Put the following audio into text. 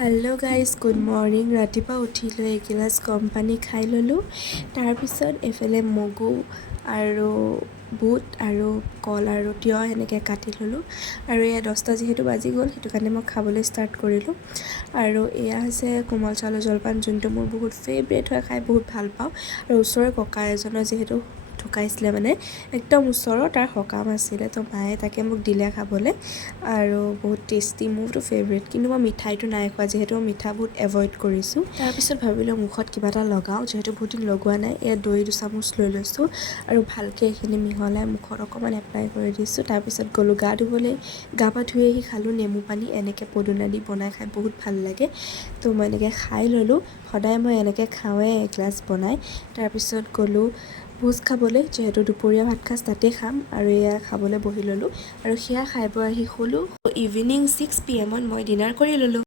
Hello' guys, good morning. ৰাতিপুৱা উঠি লৈ এগিলাচ গৰম পানী খাই ল'লোঁ। তাৰপিছত এইফালে মগু আৰু বুট আৰু কল আৰু তিয়ঁহ এনেকৈ কাটি ল'লোঁ। আৰু এয়া 10টা যিহেতু বাজি গ'ল, সেইটো কাৰণে মই খাবলৈ ষ্টাৰ্ট কৰিলোঁ। আৰু এয়া হৈছে কোমল চাউলৰ জলপান, যোনটো মোৰ বহুত ফেভৰেট হয়, খাই বহুত ভাল পাওঁ। আৰু ওচৰৰে ককা এজনৰ যিহেতু ঢুকাইছিলে, মানে একদম ওচৰৰ তাৰ সকাম আছিলে, তো মায়ে তাকে মোক দিলে খাবলৈ। আৰু বহুত টেষ্টি, মোৰতো ফেভৰেট। কিন্তু মই মিঠাইটো নাই খোৱা, যিহেতু মই মিঠা বহুত এভইড কৰিছোঁ। তাৰপিছত ভাবিলোঁ মুখত কিবা এটা লগাওঁ, যিহেতু বহুত দিন লগোৱা নাই। এয়া দৈ 2 চামুচ লৈ লৈছোঁ আৰু ভালকৈ এইখিনি মিহলাই মুখত অকণমান এপ্লাই কৰি দিছোঁ। তাৰপিছত গ'লোঁ গা ধুবলৈ। গা পা ধুই আহি খালোঁ নেমু পানী। এনেকৈ পদুনা দি বনাই খাই বহুত ভাল লাগে, তো মই এনেকৈ খাই ল'লোঁ। সদায় মই এনেকৈ খাওঁৱেই এগিলাচ বনাই। তাৰপিছত গ'লোঁ ভোজ খাবলৈ, যিহেতু দুপৰীয়া ভাতসাঁজ তাতেই খাম। আৰু এয়া খাবলৈ বহি ল'লোঁ আৰু সেয়া খাই বৈ আহি শুলোঁ। ইভিনিং 6 PM মই ডিনাৰ কৰি ল'লোঁ।